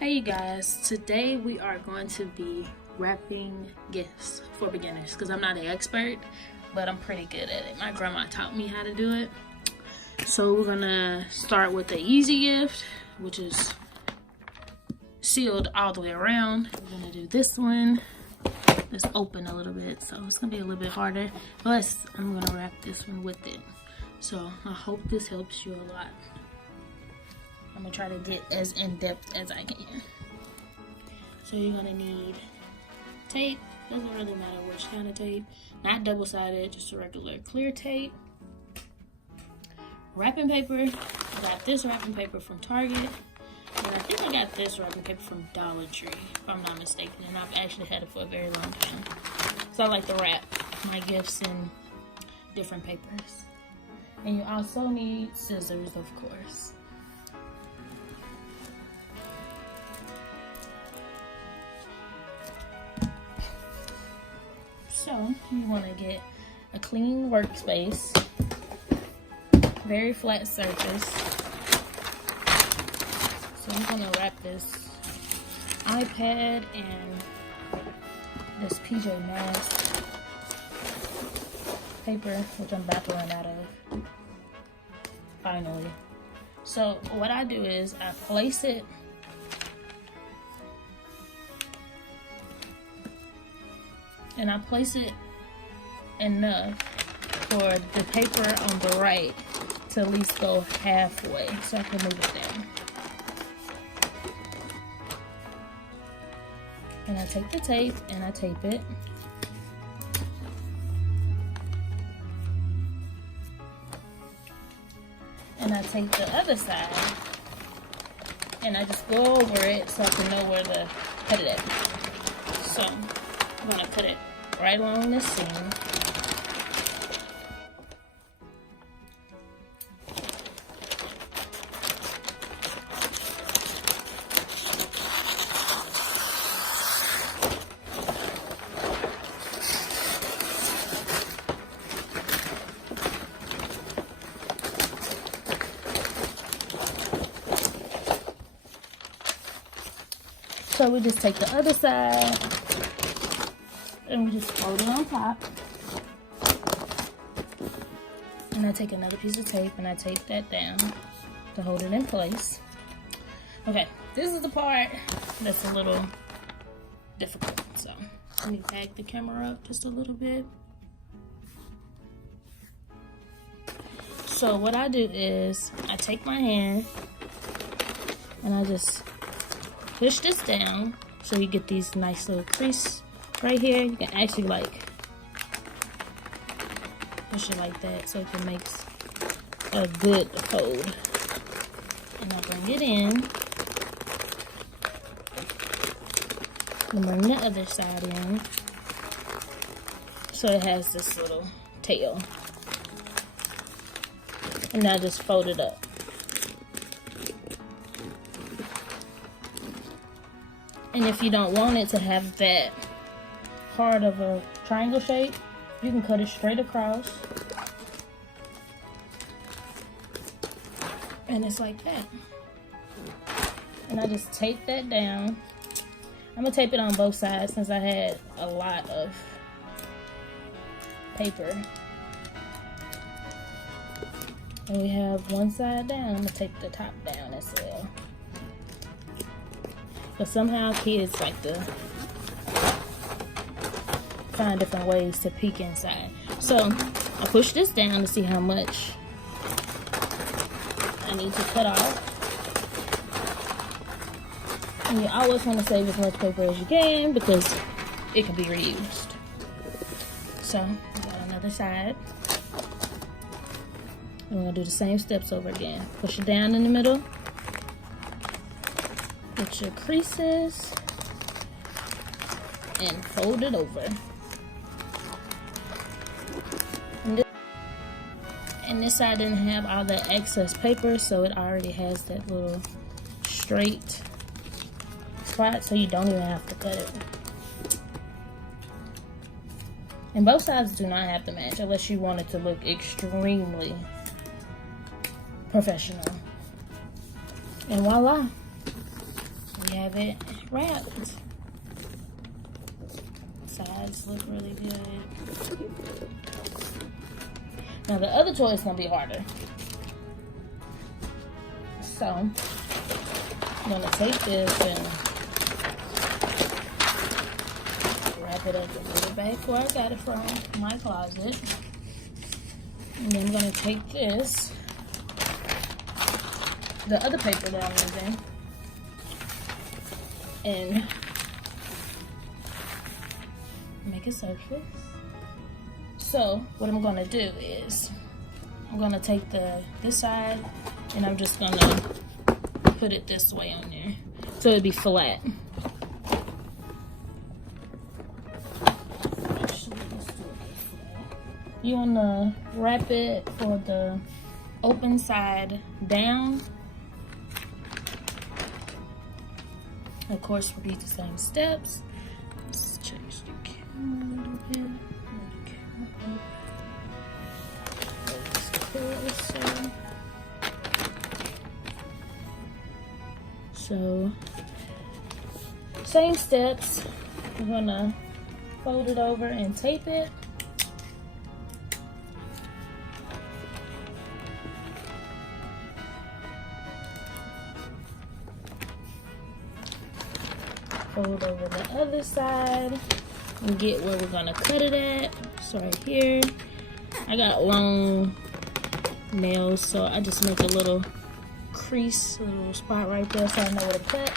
Hey you guys, today we are going to be wrapping gifts for beginners because I'm not an expert, but I'm pretty good at it. My grandma taught me how to do it. So we're gonna start with the easy gift, which is sealed all the way around. We're gonna do this one. It's open a little bit, so it's gonna be a little bit harder. Plus, I'm gonna wrap this one with it. So I hope this helps you a lot. I'm gonna try to get as in-depth as I can. So you're gonna need tape. Doesn't really matter which kind of tape. Not double-sided, just a regular clear tape. Wrapping paper. I got this wrapping paper from Target. And I think I got this wrapping paper from Dollar Tree, if I'm not mistaken. And I've actually had it for a very long time. So I like to wrap my gifts in different papers. And you also need scissors, of course. So you want to get a clean workspace, very flat surface. So I'm going to wrap this iPad and this PJ Masks paper, which I'm about to run out of, finally. So what I do is I place it and I place it enough for the paper on the right to at least go halfway so I can move it down. And I take the tape and I tape it. And I take the other side and I just go over it so I can know where to put it at. So I'm gonna put it right along this seam. So we just take the other side and we just fold it on top. And I take another piece of tape and I tape that down to hold it in place. Okay, this is the part that's a little difficult. So let me back the camera up just a little bit. So what I do is I take my hand and I just push this down so you get these nice little creases right here. You can actually like push it like that so it can make a good fold. And I'll bring it in and bring the other side in so it has this little tail. And now just fold it up. And if you don't want it to have that hard of a triangle shape, you can cut it straight across. And it's like that. And I just tape that down. I'm gonna tape it on both sides since I had a lot of paper. And we have one side down. I'm gonna tape the top down as well. But somehow kids like to find different ways to peek inside. So I push this down to see how much I need to cut off. And you always want to save as much paper as you can because it can be reused. So I got another side. And we're gonna do the same steps over again. Push it down in the middle. Get your creases and fold it over. And this side didn't have all that excess paper, so it already has that little straight spot, so you don't even have to cut it. And both sides do not have to match unless you want it to look extremely professional. And voila, we have it wrapped. Sides look really good. Now the other toy is gonna be harder. So I'm gonna take this and wrap it up and put it back where I got it from, my closet. And then I'm gonna take this, the other paper that I'm using, and make a surface. So what I'm gonna do is I'm gonna take this side and I'm just gonna put it this way on there so it'll be flat. You wanna wrap it for the open side down. Of course, repeat the same steps. Let's change the camera a little bit. Move the camera up. So, same steps. I'm gonna fold it over and tape it. Fold over the other side and get where we're gonna cut it at. So right here, I got long nails, so I just make a little crease, a little spot right there so I know where to cut.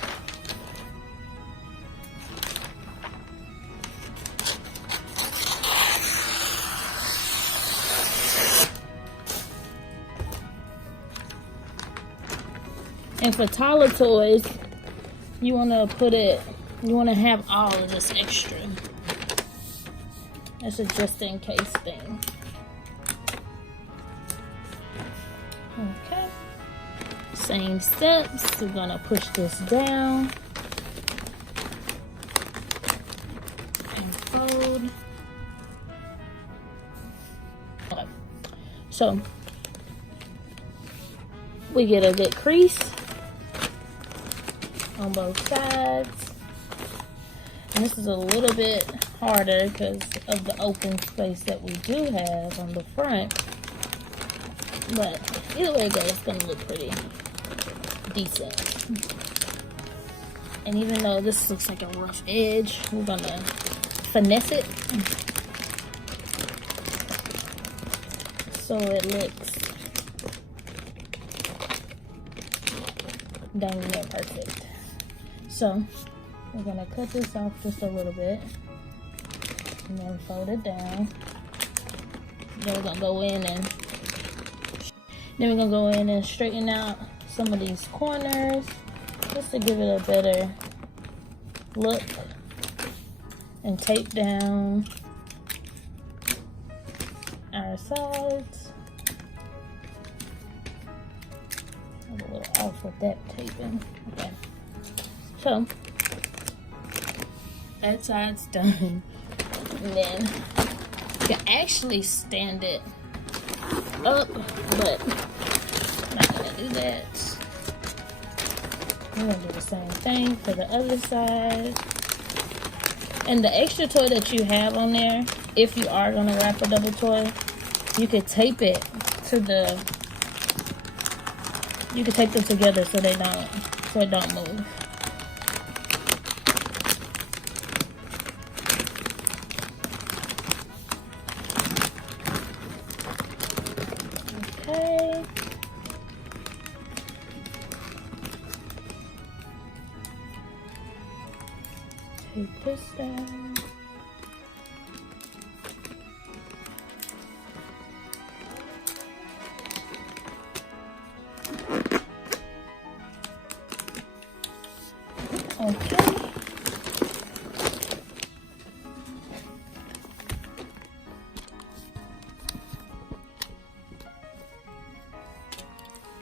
And for taller toys, you wanna have all of this extra. That's a just in case thing. Okay. Same steps. We're gonna push this down and fold. Okay. So we get a good crease on both sides. And this is a little bit harder because of the open space that we do have on the front. But either way it goes, it's gonna look pretty decent. And even though this looks like a rough edge, we're gonna finesse it so it looks dang near perfect. So we're gonna cut this off just a little bit and then fold it down. Then we're gonna go in and straighten out some of these corners just to give it a better look, and tape down our sides. I'm a little off with that taping. Okay. So that side's done. And then you can actually stand it up, but I'm not gonna do that. I'm gonna do the same thing for the other side. And the extra toy that you have on there, if you are gonna wrap a double toy, you could tape it to the, you could tape them together so it don't move. Okay. Take this down. Okay.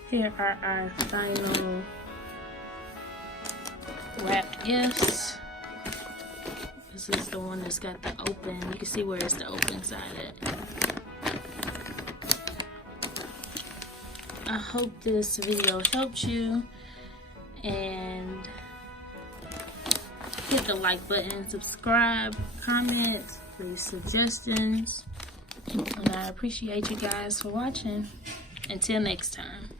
Here are our final wrapped gifts. This is the one that's got the open. You can see where it's the open side at. I hope this video helped you, and the like button, subscribe, comment, leave suggestions. And I appreciate you guys for watching. Until next time.